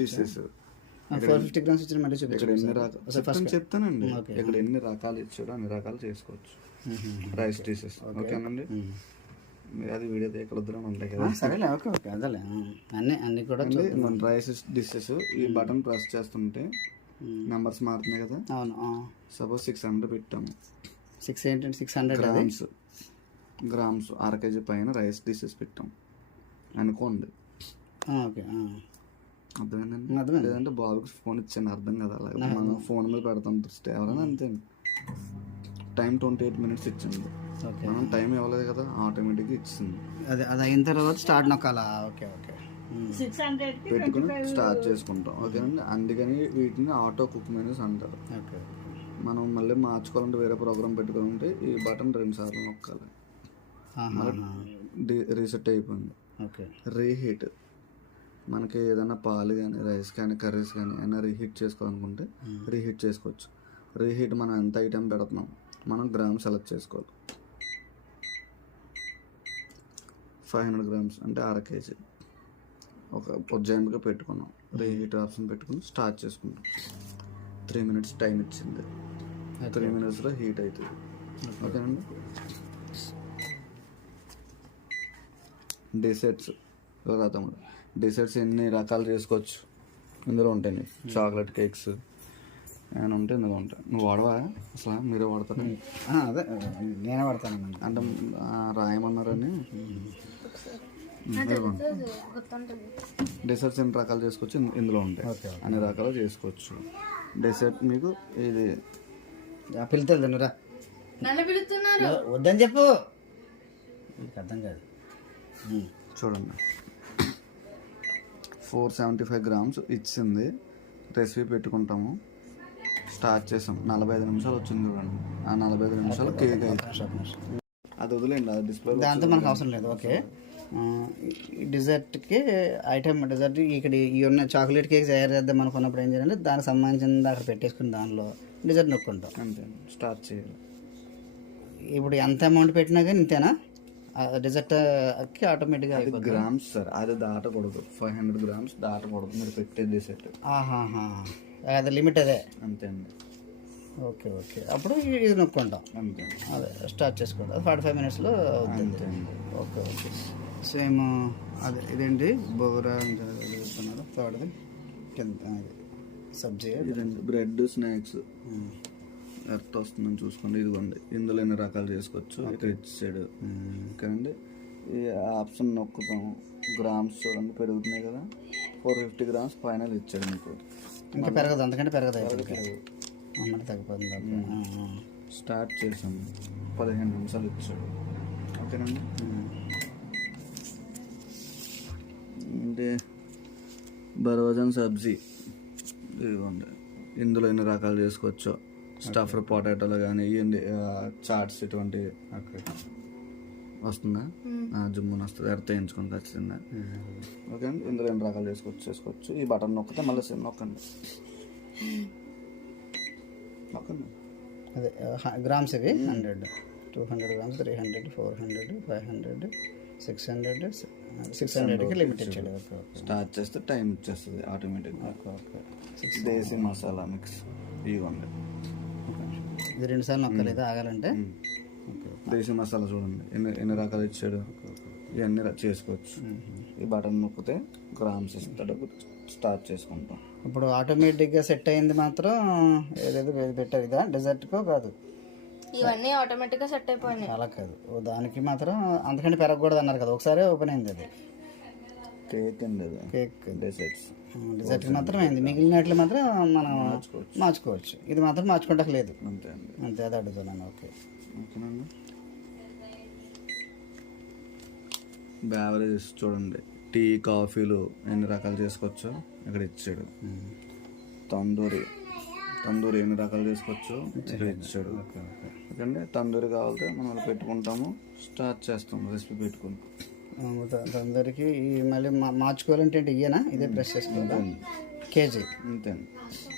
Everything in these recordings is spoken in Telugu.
డిషెస్ 450 గ్రామ్స్ ఇచ్చిన మళ్ళీ ఇక్కడ ఎన్ని రకాలు చెప్తానండి. ఇక్కడ ఎన్ని రకాలు ఇచ్చాడో అన్ని రకాలు చేసుకోవచ్చు. రైస్ డిషెస్ ఓకేనండి. మీరు అది వీడియో తీయకూడదు ఉంటాయి కదా. సరేలే, ఓకే ఓకే, అదేలే అన్ని కూడా రైస్ డిషెస్. ఈ బటన్ ప్రెస్ చేస్తుంటే నెంబర్స్ మారుతున్నాయి కదా. అవును. సపోజ్ 600 పెట్టాము. 600 గ్రామ్స్ 1/2 kg పైన రైస్ డిషెస్ పెట్టాం అనుకోండి. ఓకే, అర్థమైందండి. లేదంటే బాబుకి ఫోన్ ఇచ్చాను, అర్థం కదా. అలాగే మనం ఫోన్ మీద పెడతాం దృష్టి ఎవరైనా అంతే. టైం 28 minutes ఇచ్చింది. మనం టైం ఇవ్వలేదు కదా, ఆటోమేటిక్గా ఇచ్చింది. అది అయిన తర్వాత స్టార్ట్ నొక్కాలా. ఓకే ఓకే, పెట్టుకుని స్టార్ట్ చేసుకుంటాం. ఓకేనండి. అందుకని వీటిని ఆటో కుక్ మెనూస్ అంటారు. మనం మళ్ళీ మార్చుకోవాలంటే వేరే ప్రోగ్రామ్ పెట్టుకోవాలంటే ఈ బటన్ 2 సార్లు నొక్కాలి. రీసెట్ అయిపోయింది. రీహీట్ మనకి ఏదైనా పాలు కానీ రైస్ కానీ కర్రీస్ కానీ ఏమైనా రీహీట్ చేసుకోవాలనుకుంటే రీహీట్ చేసుకోవచ్చు. రీహీట్ మనం ఎంత ఐటెం పెడుతున్నాం మనం గ్రామ్ సెలెక్ట్ చేసుకోవాలి. 500 grams అంటే 1/2 kg ఒక పొజ్జాయింపుగా పెట్టుకున్నాం. రీహీట్ ఆప్షన్ పెట్టుకుని స్టార్ట్ చేసుకున్నాం. 3 minutes టైం ఇచ్చింది. 3 minutesలో హీట్ అవుతుంది. ఓకేనండి. డెసర్ట్స్ తమ్ముడు, డెసర్ట్స్ ఎన్ని రకాలు చేసుకోవచ్చు ఇందులో ఉంటాయి. చాక్లెట్ కేక్స్ ఏమైనా ఉంటే ఇందులో ఉంటాయి. నువ్వు వాడవా అసలు? మీరే వాడతారు? అదే నేనే వాడతాను అంటే రాయమన్నారని. డెసర్ట్స్ ఎన్ని రకాలు చేసుకోవచ్చు ఇందులో ఉంటాయి. అన్ని రకాలు చేసుకోవచ్చు. డెసర్ట్ మీకు ఇది పిలుతుంది రా, వద్దని చెప్పు, అర్థం కాదు. చూడండి 475 grams ఇచ్చింది. రెసిపీ పెట్టుకుంటాము. స్టార్ట్ చేసాం. 45 నిమిషాలు వచ్చింది చూడండి. ఆ 45 నిమిషాలు కేక్ అవుతుంది. అది వదిలేండి, అది డిస్ప్లే దాంతో మనకు అవసరం లేదు. ఓకే, డిజర్ట్కి ఐటమ్ డిజర్ట్ ఇక్కడ ఈ ఉన్న చాక్లెట్ కేక్ తయారు చేద్దాం అనుకున్నప్పుడు ఏం చేయాలంటే దానికి సంబంధించింది అక్కడ పెట్టేసుకుని దానిలో డిజర్ట్ నొక్కుంటాం. అంతే, స్టార్ట్ చేయాలి. ఇప్పుడు ఎంత అమౌంట్ పెట్టినా కానీ ఇంతేనా? డిజర్ట్కి ఆటోమేటిక్గా గ్రామ్స్ సార్, అది దాటకూడదు. 500 grams దాటకూడదు మీరు పెట్టేది డిజర్ట్. అది లిమిట్ అదే. అంతే అండి. ఓకే ఓకే, అప్పుడు ఇది నొక్కుంటాం. అంతే, అదే స్టార్ట్ చేసుకుంటాం. 45 minutesలో అవుతుంది. ఓకే ఓకే, సేమ్ అదే ఇదేంటి బోరా చెప్తున్నారు. థర్డ్ది కింద సబ్జీ, బ్రెడ్ స్నాక్స్ ఎర్త్ వస్తుందని చూసుకోండి. ఇదిగోండి, ఇందులో ఎన్ని రకాలు చేసుకోవచ్చు ఇక్కడ ఇచ్చాడు. ఓకేనండి. ఈ ఆప్షన్ నొక్కుతాం. గ్రామ్స్ చూడండి పెరుగుతున్నాయి కదా. 450 grams ఫైనల్ ఇచ్చాడు మీకు. ఇంకా పెరగదు, అంతకంటే పెరగదు. అన్నమాట తగ్గిపోతుంది. స్టార్ట్ చేసాము. 15 నిమిషాలు ఇచ్చాడు. ఓకేనండి. అంటే బరోజన్ సబ్జీ ఇదిగోండి, ఇందులో ఎన్ని రకాలు చేసుకోవచ్చు. స్టఫ్డ్ పొటాటోలు కానీ ఇవన్నీ చాట్స్ ఇటువంటి వస్తుందా? జుమ్మున వస్తుంది. ఎర్త్ వేయించుకొని ఖచ్చితంగా. ఓకే అండి. ఇందులో ఎన్ని రకాలు చేసుకోవచ్చు. ఈ బటన్ నొక్కితే మళ్ళీ సేమ్ నొక్కండి. అదే గ్రామ్స్ ఇవి 100, 200 grams, 300, 400, 500, 600, 600కి లిమిట్ ఇచ్చాడు. స్టార్ట్ చేస్తే టైం ఇచ్చేస్తుంది ఆటోమేటిక్గా. దేశీ మసాలా మిక్స్ ఇవ్వండి. ఇది 2 సార్లు నొక్కలేదు ఆగాలంటే. దేశీ మసాలా చూడండి ఎన్ని రకాలు ఇచ్చాడు. ఇవన్నీ చేసుకోవచ్చు. ఈ బటన్ నొక్కితే గ్రామ్స్ ఇస్తాడు. స్టార్ట్ చేసుకుంటాం. ఇప్పుడు ఆటోమేటిక్గా సెట్ అయింది మాత్రం ఏదేదో పెట్టారు. ఇదా డెజర్ట్కో కాదు, ఇవన్నీ ఆటోమేటిక్గా సెట్ అయిపోయినాయి. అలా కాదు, దానికి మాత్రం అంతకంటే పెరగకూడదు అన్నారు కదా. ఒకసారి ఓపెన్ అయింది అది. కేక్ అండి, కేక్ డెజర్ట్కి మాత్రం అయింది. మిగిలినట్లు మాత్రం మనం మార్చుకోవచ్చు. ఇది మాత్రం మార్చుకోవడానికి లేదు. అంతే అండి. అంతే, అది అడుగుతున్నాను. ఓకే ఓకేనండి. బ్యావరేజెస్ చూడండి. టీ, కాఫీలు ఎన్ని రకాలు చేసుకోవచ్చు ఇక్కడ ఇచ్చాడు. తందూరి ఎన్ని రకాలు చేసుకోవచ్చు ఇక్కడ ఇచ్చాడు. ఓకే అండి. తందూరి కావాలంటే మనం పెట్టుకుంటాము. స్టార్ట్ చేస్తాం రెసిపీ పెట్టుకుని. అందరికి మళ్ళీ మార్చుకోవాలంటే ఇయ్యనా? ఇదే ప్రెస్ చేసుకోవాలి. కేజీ అంతే.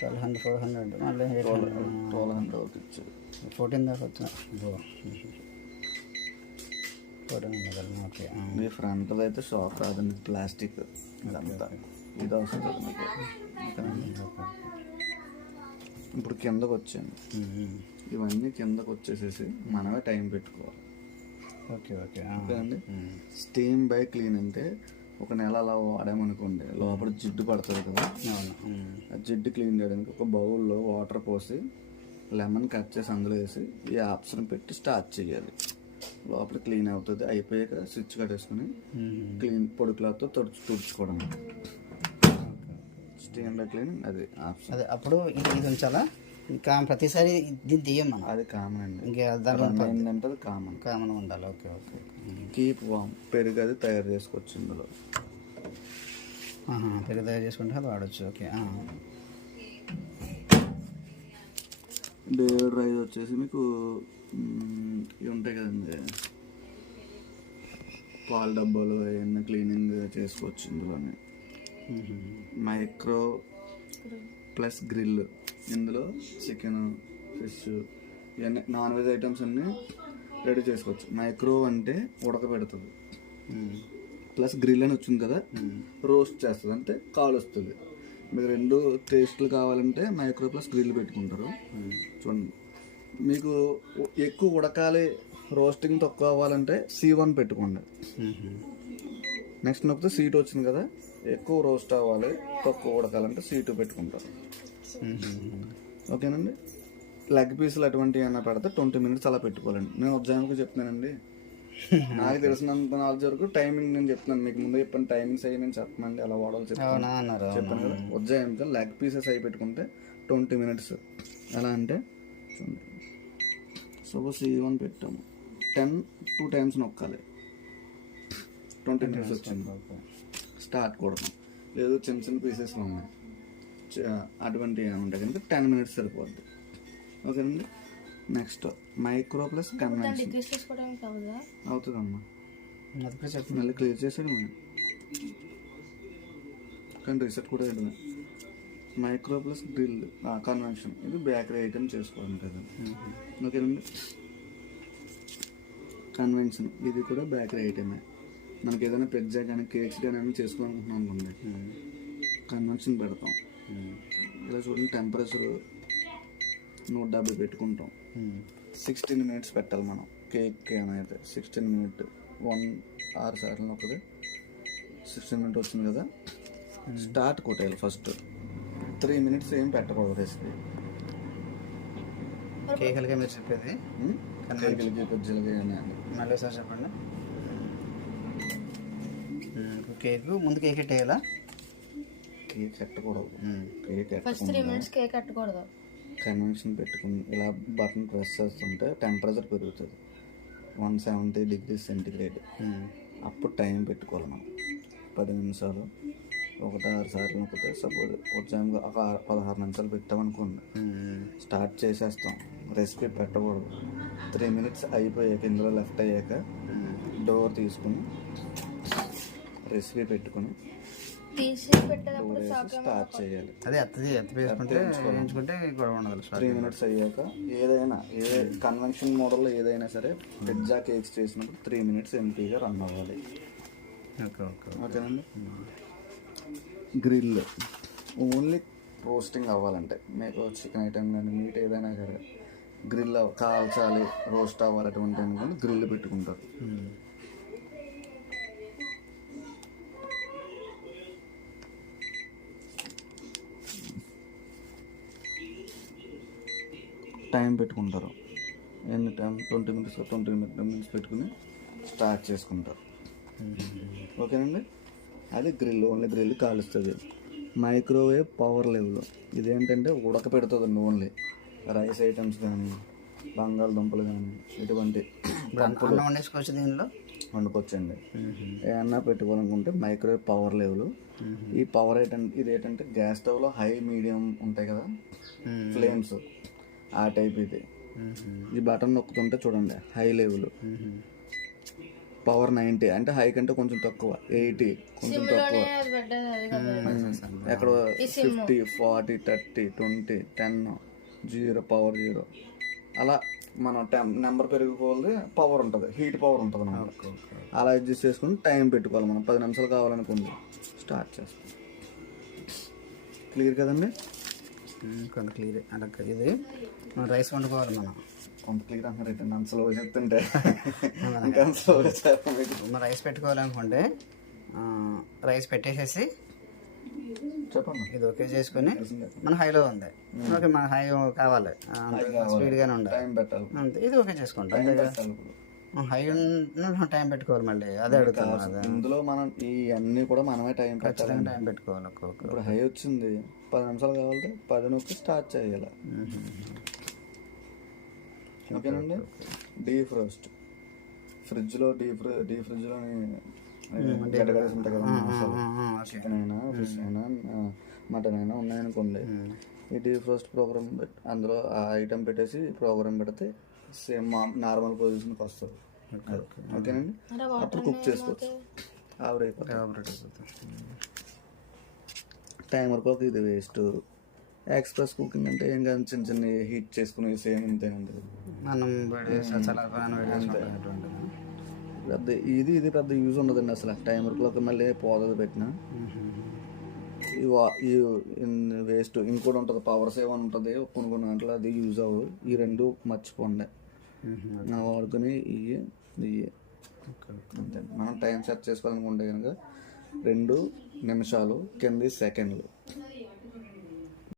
1200, 400, మళ్ళీ 1200 ఇచ్చాడు. 14 దాకా వచ్చిన. ఓకే, మీ ఫ్రంట్ అయితే షాక్ రాదండి. ప్లాస్టిక్ ఇదంతా ఇది వస్తుంది మీకు. ఓకేనండి. ఇప్పుడు కిందకు వచ్చాను, ఇవన్నీ కిందకు వచ్చేసేసి మనమే టైం పెట్టుకోవాలి. ఓకే ఓకే ఓకేనండి. స్టీమ్ బై క్లీన్ అంటే ఒక నెల అలా వాడామనుకోండి, లోపల జిడ్డు పడుతుంది కదా, ఆ జిడ్డు క్లీన్ చేయడానికి ఒక బౌల్లో వాటర్ పోసి లెమన్ కట్ చేసి అందులో వేసి ఈ ఆప్షన్ పెట్టి స్టార్ట్ చేయాలి. లోపల క్లీన్ అవుతుంది. అయిపోయాక స్విచ్ కట్టేసుకుని క్లీన్ పొడి క్లాత్తో తుడుచుకోవడం. స్టీమ్ బై క్లీన్ అది ఆప్షన్. అదే అప్పుడు ఇది ఉంచాలా? ఇంకా ప్రతిసారి దీన్ని తీయం మనం. అది కామన్ అండి. ఇంకా దాంట్లో ఏంటంటే అది కామన్ కామన్ ఉండాలి. Okay okay. కీప్ వామ్ పెరుగు అది తయారు చేసుకోవచ్చు ఇందులో. పెరుగు తయారు చేసుకుంటే అది వాడచ్చు. ఓకే. డేవిడ్ రైస్ వచ్చేసి మీకు ఇవి ఉంటాయి కదండి, పాల డబ్బాలు అవన్నీ క్లీనింగ్ చేసుకోవచ్చు ఇందులోనే. మైక్రో ప్లస్ గ్రిల్, ఇందులో చికెన్, ఫిష్, ఇవన్నీ నాన్ వెజ్ ఐటమ్స్ అన్నీ రెడీ చేసుకోవచ్చు. మైక్రో అంటే ఉడకబెడుతుంది, ప్లస్ గ్రిల్ అని వచ్చింది కదా, రోస్ట్ చేస్తుంది అంటే కాలు వస్తుంది. మీకు రెండు టేస్ట్లు కావాలంటే మైక్రో ప్లస్ గ్రిల్ పెట్టుకుంటారు. చూడండి, మీకు ఎక్కువ ఉడకాలి, రోస్టింగ్ తక్కువ అవ్వాలంటే C1 పెట్టుకోండి. నెక్స్ట్ నొక్కితే C2 వచ్చింది కదా, ఎక్కువ రోస్ట్ అవ్వాలి, తక్కువ ఉడకాలంటే C2 పెట్టుకుంటారు. ఓకేనండి. లెగ్ పీసులు అటువంటివి ఏమైనా పెడితే 20 minutes అలా పెట్టుకోవాలండి. నేను ఉజ్జాయింపుగా చెప్తున్నానండి, నాకు తెలిసినంత నాలెడ్జ్ వరకు టైమింగ్ నేను చెప్తున్నాను. మీకు ముందు చెప్పాను టైమింగ్స్ అయ్యి నేను చెప్పమండి, అలా వాడాలి చెప్పాను కదా. ఉజ్జాయింపుగా లెగ్ పీసెస్ అయి పెట్టుకుంటే 20 minutes. ఎలా అంటే సపోజ్ C1 పెట్టాము, 2 times నొక్కాలి, 20 minutes వచ్చింది. స్టార్ట్ కొడతాం. లేదు చిన్న చిన్న పీసెస్లో ఉన్నాయి అటువంటివి ఉంటాయి కనుక 10 minutes సరిపోద్ది. ఓకేనండి. నెక్స్ట్ మైక్రో ప్లస్ కన్వెన్షన్ అవుతుందమ్మా. మళ్ళీ క్లియర్ చేసాడు మేము, కానీ రీసెట్ కూడా లేదు. మైక్రో ప్లస్ గ్రిల్ కన్వెన్షన్, ఇది బేకరీ ఐటమ్ చేసుకోవాలి కదా. ఓకేనండి. కన్వెన్షన్ ఇది కూడా బేకరీ ఐటమే. మనకి ఏదైనా పిజ్జా కానీ కేక్స్ కానీ ఏమైనా చేసుకోవాలనుకుంటున్నాం అనుకోండి, కన్వెన్షన్ పెడతాం. ఇలా చూడండి, టెంపరేచర్ 170 పెట్టుకుంటాం. 16 minutes పెట్టాలి మనం కేక్ ఏమైతే. 16 minutes 6 సార్లు ఒకటి 16 minutes వచ్చింది కదా, స్టార్ట్ కొట్టేయాలి. ఫస్ట్ 3 minutes ఏం పెట్టకూడదు రెసిపీ. కేకులకే మీరు చెప్పేది? కేకులకి పిజ్జలకి కానీ. మళ్ళీ సార్ చెప్పండి. కేక్ ముందు కేక్ వేయాలా? కేక్ కట్టకూడదు. ఫస్ట్ 3 minutes కేక్ కట్టకూడదు. కన్వెన్షన్ పెట్టుకుని ఇలా బటన్ ప్రెస్ చేస్తుంటే టెంపరేచర్ పెరుగుతుంది 170 degrees సెంటిగ్రేడ్. అప్పుడు టైం పెట్టుకోవాలి మనం 10 నిమిషాలు. 6 సార్లు నొక్కితే సపోజ్ వచ్చాము ఒక 16 నిమిషాలు పెట్టామనుకోండి, స్టార్ట్ చేసేస్తాం. రెసిపీ పెట్టకూడదు. 3 minutes అయిపోయాక ఇందులో లెఫ్ట్ అయ్యాక డోర్ తీసుకుని రెసిపీ పెట్టుకుని స్టార్ట్ చేయాలి. అదే వేయించుకుంటే గొడవ ఉండదు. 3 minutes అయ్యాక ఏదైనా కన్వెన్షన్ మోడల్లో ఏదైనా సరే పిజ్జా కేక్స్ చేసినప్పుడు 3 minutes ఎంపీగా రన్ అవ్వాలి. ఓకేనండి. గ్రిల్ ఓన్లీ రోస్టింగ్ అవ్వాలంటే, మీకు చికెన్ ఐటమ్ కానీ మీట్ ఏదైనా సరే గ్రిల్ కాల్చాలి, రోస్ట్ అవ్వాలి అటువంటి అనుకోండి గ్రిల్ పెట్టుకుంటారు. టైం పెట్టుకుంటారు. ఎన్ని టైం 20 minutes 20 minutes పెట్టుకుని స్టార్ట్ చేసుకుంటారు. ఓకేనండి. అది గ్రిల్, ఓన్లీ గ్రిల్ కాలుస్తుంది. మైక్రోవేవ్ పవర్ లెవెల్, ఇదేంటంటే ఉడకపెడుతుంది ఓన్లీ రైస్ ఐటమ్స్ కానీ బంగాళదుంపలు కానీ ఇటువంటి దీనిలో వండుకోవచ్చండి. ఏమన్నా పెట్టుకోవాలనుకుంటే మైక్రోవేవ్ పవర్ లెవెల్. ఈ పవర్ ఇది ఏంటంటే గ్యాస్ స్టవ్లో హై మీడియం ఉంటాయి కదా ఫ్లేమ్స్, ఆ టైప్ ఇది. ఈ బటన్ నొక్కుతుంటే చూడండి హై లెవెల్, పవర్ 90 అంటే హై కంటే కొంచెం తక్కువ, 80 కొంచెం తక్కువ, ఎక్కడ 50 40 30 20 10 0 పవర్ 0 అలా మనం నెంబర్ పెరిగిపోతే పవర్ ఉంటుంది, హీట్ పవర్ ఉంటుంది మనకు. అలా అడ్జస్ట్ చేసుకుని టైం పెట్టుకోవాలి. మనం 10 నిమిషాలు కావాలనుకుంది స్టార్ట్ చేస్తాం. క్లియర్ కదండి? కొంత క్లియర్. అలా ఇది మనం రైస్ వండుకోవాలి మనం. కొంత క్లియర్ అంటున్నారు ఏంటండి అంత స్లోగా చెప్తుంటే? ఇంకా స్లోగా చెప్పండి. మనం రైస్ పెట్టుకోవాలనుకుంటే రైస్ పెట్టేసేసి చెప్పండి. ఇది ఓకే చేసుకొని మన హైలో ఉంది ఓకే, మన హై కావాలి స్పీడ్గానే ఉండాలి, టైం పెట్టాలి. అంతే. ఇది ఓకే చేసుకుంటాం అంతే. హై టైం పెట్టుకోవాలి మళ్ళీ, అదే అడుగుతాను. అదే ఇందులో మనం ఈ అన్ని కూడా మనమే టైం పెట్టాలి. ఖచ్చితంగా టైం పెట్టుకోవాలి. ఒక్కొక్క ఇప్పుడు హై వచ్చింది 10 నిమిషాలు కావాలంటే 10 నొక్కి స్టార్ట్ చేయాలి. ఓకేనండి. డీప్ రోస్ట్ ఫ్రిడ్జ్లో ఫ్రిడ్జ్లోని గడ్డగడేసి ఉంటాయి కదా, చికెన్ అయినా ఫిష్ అయినా మటన్ అయినా ఉన్నాయనుకోండి, ఈ డీప్ రోస్ట్ ప్రోగ్రామ్ పెట్టి అందులో ఆ ఐటెం పెట్టేసి ప్రోగ్రామ్ పెడితే సేమ్ నార్మల్ పొజిషన్కి వస్తుంది. ఓకేనండి. అప్పుడు కుక్ చేసుకోవచ్చు. టైమర్ కుక్ ఇది వేస్ట్. ఎక్స్ప్రెస్ కుకింగ్ అంటే ఏం కాదు, చిన్న చిన్న హీట్ చేసుకుని సేమ్ ఇంతేనండి. మనం పెద్ద ఇది పెద్ద యూజ్ ఉండదండి అసలు. టైమర్ క్లాక్ మళ్ళీ పోతుంది పెట్టిన వేస్ట్. ఇంకోటి ఉంటుంది పవర్ సేవ్ అని ఉంటుంది కొన్ని గంటలు, అది యూజ్ అవ్వదు. ఈ రెండు మర్చిపోండి వాడుకొని ఇవి అంతే. మనం టైం సెట్ చేసుకోవాలనుకుంటే కనుక 2 నిమిషాలు కింద సెకండ్లు